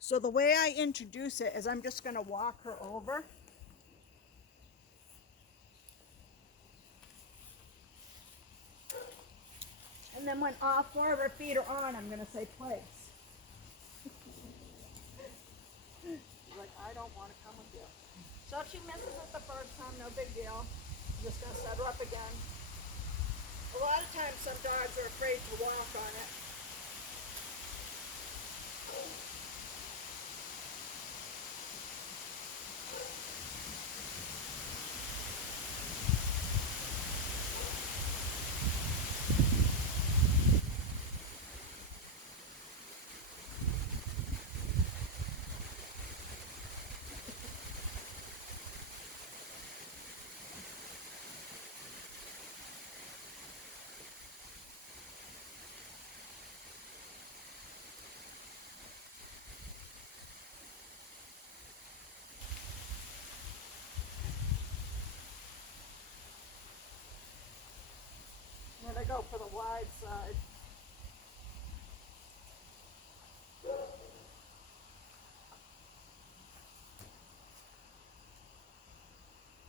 So the way I introduce it is I'm just going to walk her over. And then when all four of her feet are on, I'm going to say place. She's like, I don't want to come with you. So if she misses it the first time, no big deal. I'm just going to set her up again. A lot of times some dogs are afraid to walk on it. I'm going to go for the wide side.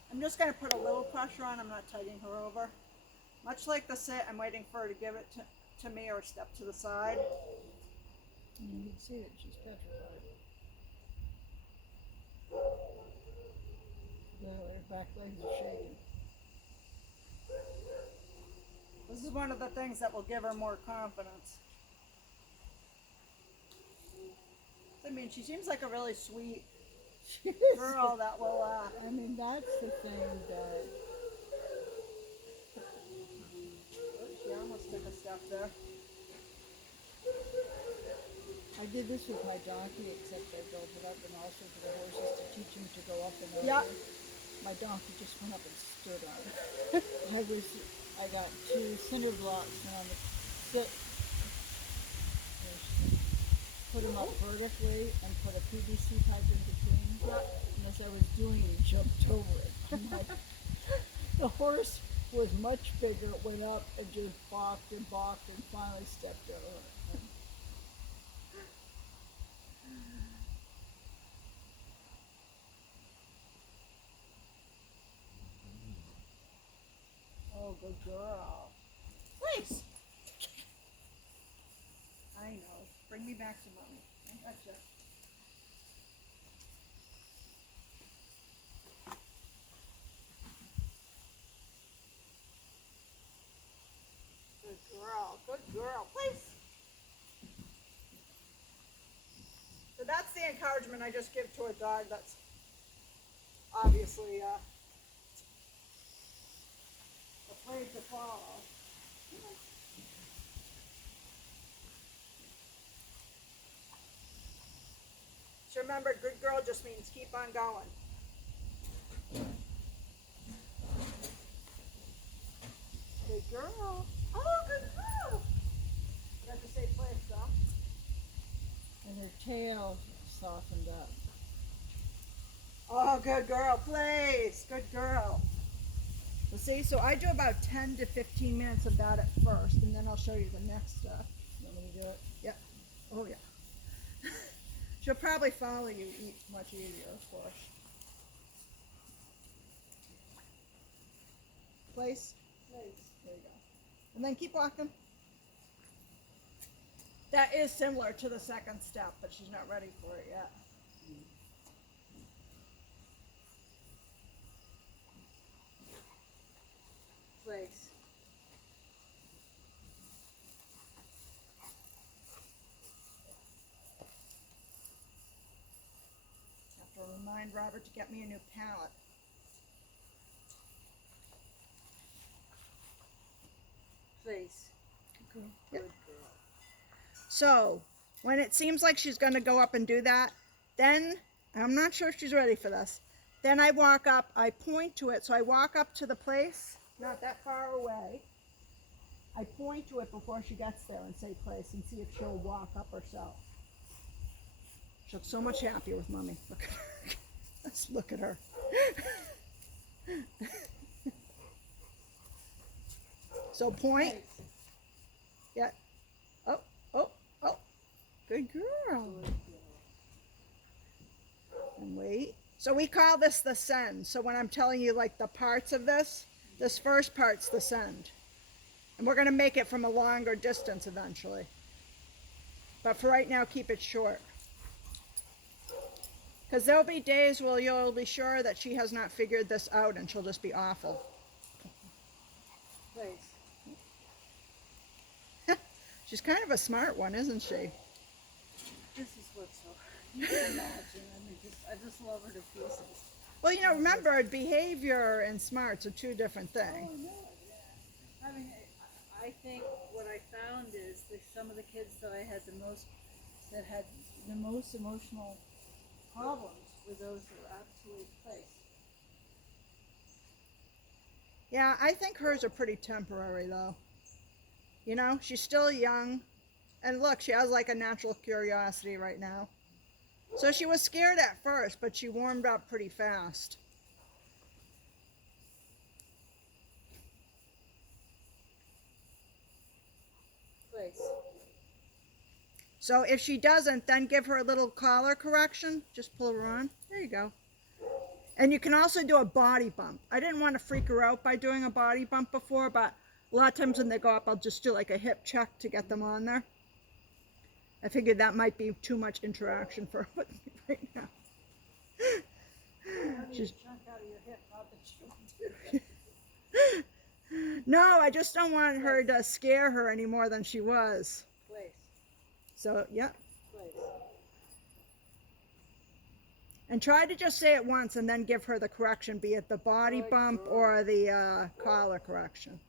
I'm just going to put a little pressure on. I'm not tugging her over. Much like the sit, I'm waiting for her to give it to me or step to the side. You can see that she's petrified. Her back legs are shaking. This is one of the things that will give her more confidence. I mean, she seems like a really sweet girl that will, I mean, that's the thing that she almost took a step there. I did this with my donkey, except I built it up and also for the horses to teach them to go up and over. Yeah. My donkey just went up and stood on it. I got 2 cinder blocks and on the sit, put them up vertically and put a PVC pipe in between. And as I was doing it, he jumped over it. I'm like, the horse was much bigger, went up and just balked and finally stepped over it. Oh, good girl. Please. I know. Bring me back to mommy. I gotcha. Good girl. Good girl. Please. So that's the encouragement I just give to a dog that's obviously afraid to follow. So remember, good girl just means keep on going. Good girl. Oh, good girl. You have to say place though. And her tail softened up. Oh, good girl. Place. Good girl. Well, see, so I do about 10 to 15 minutes of that at first, and then I'll show you the next stuff. You want me to do it? Yeah. Oh, yeah. She'll probably follow you much easier, of course. Place. Place. There you go. And then keep walking. That is similar to the second step, but she's not ready for it yet. Place. Have to remind Robert to get me a new palette. Place. Good Yep. girl. So, when it seems like she's going to go up and do that, then, I'm not sure if she's ready for this, then I walk up, I point to it, so I walk up to the place, not that far away. I point to it before she gets there and say place and see if she'll walk up herself. She looks so much happier with mommy. Look at her. Let's look at her. So point. Place. Yeah. Oh, oh, oh. Good girl. Good girl. So we call this the send. So when I'm telling you like the parts of this first part's the send. And we're going to make it from a longer distance eventually. But for right now, keep it short. Because there'll be days where you'll be sure that she has not figured this out and she'll just be awful. Place. She's kind of a smart one, isn't she? This is what's so. You can imagine. I just love her to pieces. Well, you know, remember, behavior and smarts are two different Oh, things. no, yeah. I mean, I think what I found is that some of the kids that I had that had the most emotional problems were those that were absolutely placed. Yeah, I think hers are pretty temporary, though. You know, she's still young. And look, she has like a natural curiosity right now. So she was scared at first, but she warmed up pretty fast. Place. So if she doesn't, then give her a little collar correction. Just pull her on. There you go. And you can also do a body bump. I didn't want to freak her out by doing a body bump before, but a lot of times when they go up, I'll just do like a hip check to get them on there. I figured that might be too much interaction for her with me right now. She's chunk out of your hip, not that you do. No, I just don't want her to scare her any more than she was. Place. So, yeah. Place. And try to just say it once and then give her the correction, be it the body bump or the collar correction.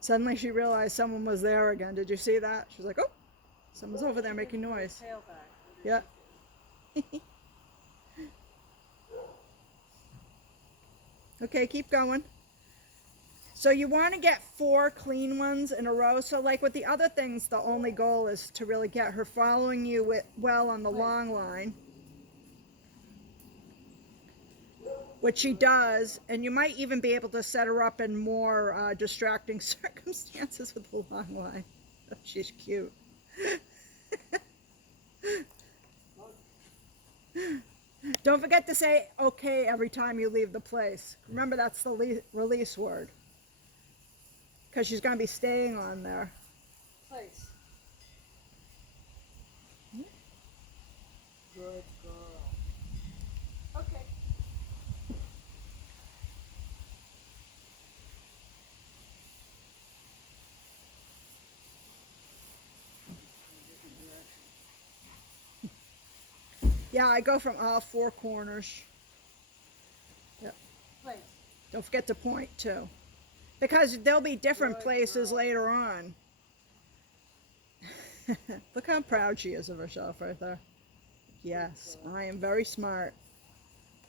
Suddenly she realized someone was there again. Did you see that? She was like, oh, someone's over there making noise. Tail back. Yeah. Okay, keep going. So you want to get 4 clean ones in a row. So like with the other things, the only goal is to really get her following you well on the long line. Which she does, and you might even be able to set her up in more distracting circumstances with the long line. She's cute. Don't forget to say okay every time you leave the place. Remember, that's the release word. Because she's going to be staying on there. Place. Good girl. Okay. Yeah, I go from all 4 corners. Yep. Place. Don't forget to point too. Because there'll be different places later on. Look how proud she is of herself right there. Yes, I am very smart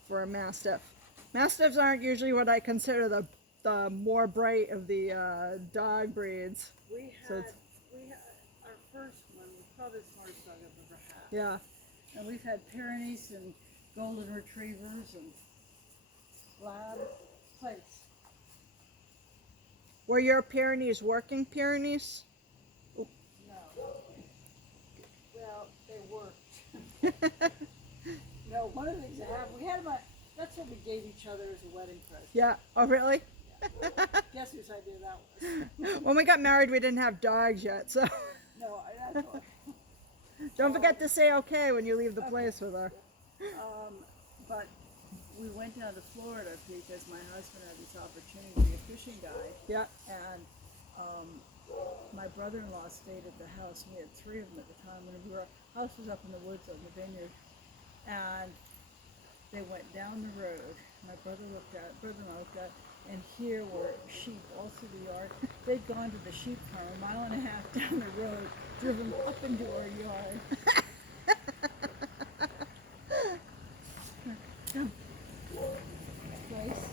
for a Mastiff. Mastiffs aren't usually what I consider the more bright of the dog breeds. We So had it's- our first one was probably the smartest dog I've ever had. Yeah. And we've had Pyrenees and golden retrievers and labs. Place. Were your Pyrenees working Pyrenees? No. Well, they worked. No, one of the things we had them. That's what we gave each other as a wedding present. Yeah. Oh, really? Guess whose idea that was? When we got married, we didn't have dogs yet, so No, that's what. don't forget to say okay when you leave the place with her. But we went down to Florida because my husband had this opportunity to be a fishing guide, Yeah. and my brother-in-law stayed at the house. We had 3 of them at the time when house was up in the woods on the vineyard, and they went down the road. My brother-in-law looked at, and here were sheep all through the yard. They'd gone to the sheep farm a mile and a half down the road, driven up into our yard. Place.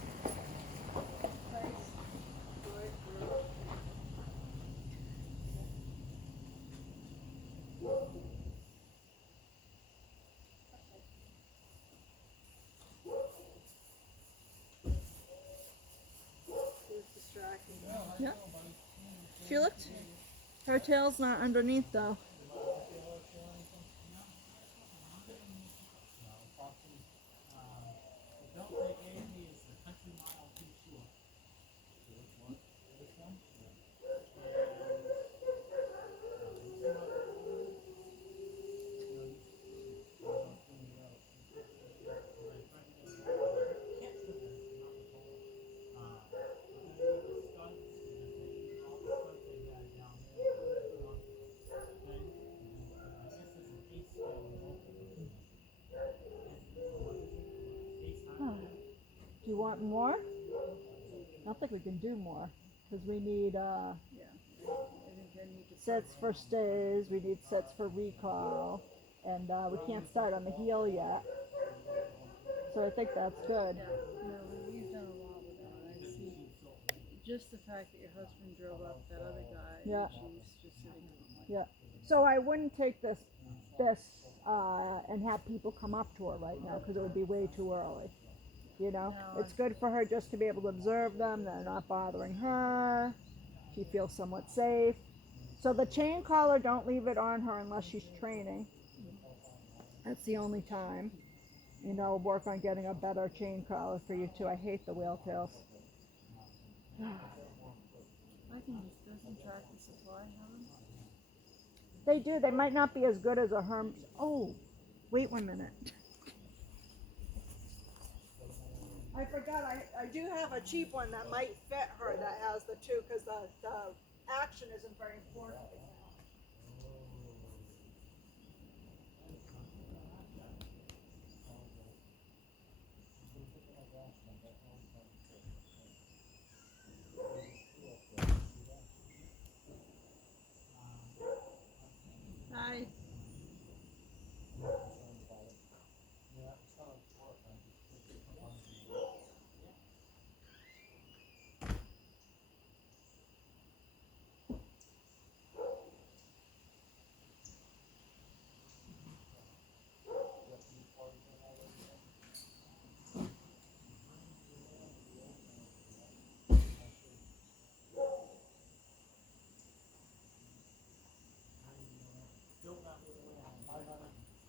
Good girl. Who's distracting? Yeah. She looked. Her tail's not underneath though. want more? I don't think we can do more because we need Yeah. I think I need to sets for stays. We need sets for recall, and we can't start on the heel yet. So I think that's good. Yeah. No, we've done a lot with that. I see. Just the fact that your husband drove up that other guy, Yeah. and she's just sitting calmly. Yeah. So I wouldn't take this and have people come up to her right now because it would be way too early. You know, No, it's good for her just to be able to observe them. They're not bothering her. She feels somewhat safe. So the chain collar, don't leave it on her unless she's training. That's the only time. You know, work on getting a better chain collar for you too. I hate the wheel tails. I think this doesn't Tractor Supply have them. They do. They might not be as good as a Herm. Oh, wait 1 minute. I forgot. I do have a cheap one that might fit her that has the two because the action isn't very important. Hi.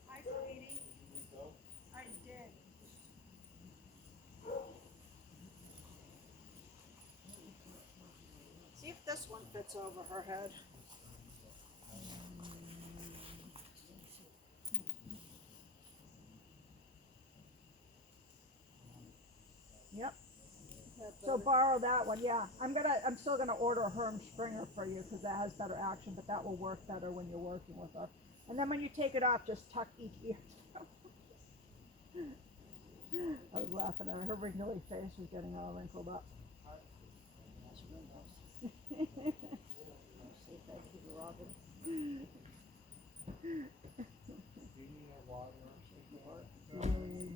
Hi, sweetie. I did. See if this one fits over her head. Yep. So borrow that one, yeah. I'm still gonna order a Herm Springer for you because that has better action, but that will work better when you're working with her. And then when you take it off, just tuck each ear. I was laughing at her. Her wrinkly face was getting all wrinkled up. Say thank you to Robin.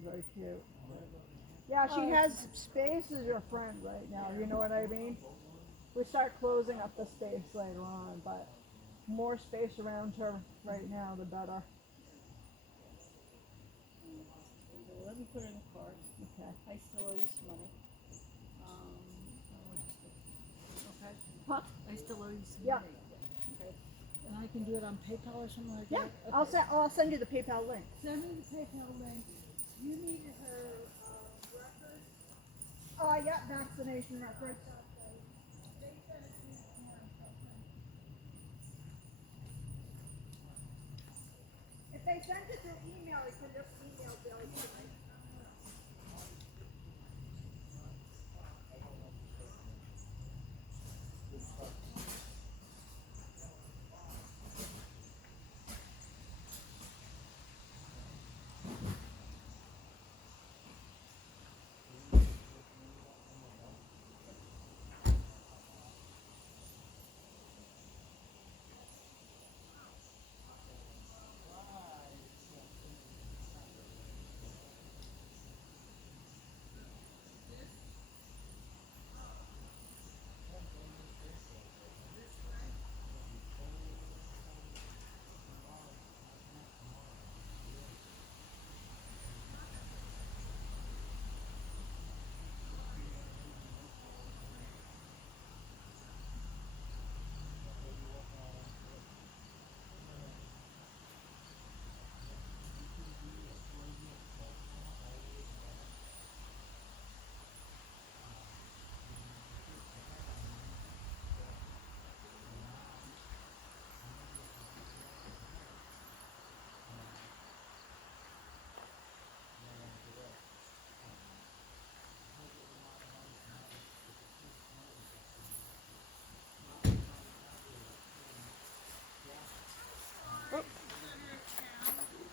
Very cute. Yeah, she has space as your friend right now. You know what I mean? We start closing up the space later on, but more space around her right now, the better. So let me put her in the car. Okay. I still owe you some money. We'll just okay. Huh? I still owe you some Yeah. money. Okay. And I can do it on PayPal or something like Yeah, that. I'll send you the PayPal link. Send me the PayPal link. You needed her record. Yeah, vaccination records. If they send it through email, you can just email Billy tonight.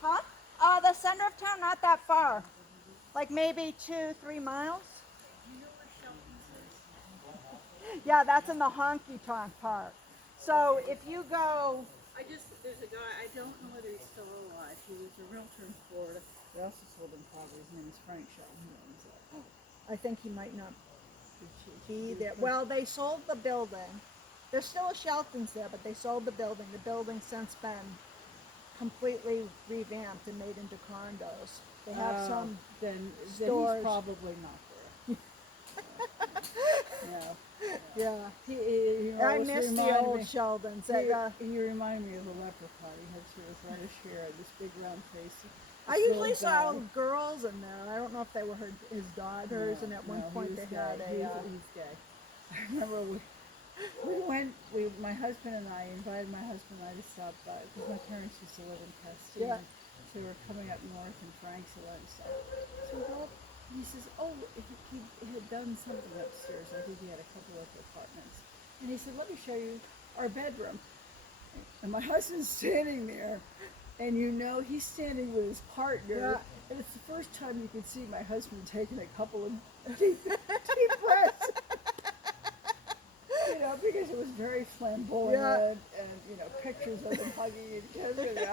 Huh? The center of town, not that far. Like maybe 2, 3 miles. Yeah, that's in the honky tonk park. So if you go, There's a guy, I don't know whether he's still alive. He was a realtor in Florida. He also sold him property. His name is Frank Shelton. He owns that. I think he might not be there. Well, they sold the building. There's still a Shelton's there, but they sold the building. The building's since been completely revamped and made into condos. They have some Then stores. he's probably not there. No. Yeah. He I always miss the reminded old me- Sheldons. He reminded me of a leprechaun. He had sort of reddish hair and this big round face. I this usually little saw guy. girls in there. I don't know if they were his daughters, and at one point they had a. He's gay. I remember my husband and I invited my husband and I to stop by because my parents used to live in Pasadena. Yeah. So we were coming up north and Frank's a lot of stuff. So we go up, he says, oh, he had done something upstairs. I think he had a couple of apartments. And he said, let me show you our bedroom. And my husband's standing there, and you know he's standing with his partner. Yeah. And it's the first time you could see my husband taking a couple of deep breaths. You know, because it was very flamboyant, and you know, pictures of them hugging and kissing.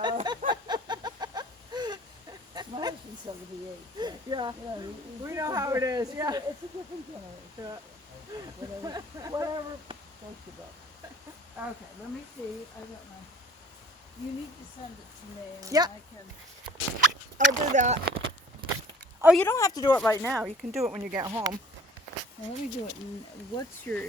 My husband's 78. So, Yeah. you know, We know how it is. Yeah. it's a different generation. Whatever floats your boat. Okay, let me see. I don't know. You need to send it to me. And Yeah. I can. I'll do that. Oh, you don't have to do it right now. You can do it when you get home. Now let me do it. What's your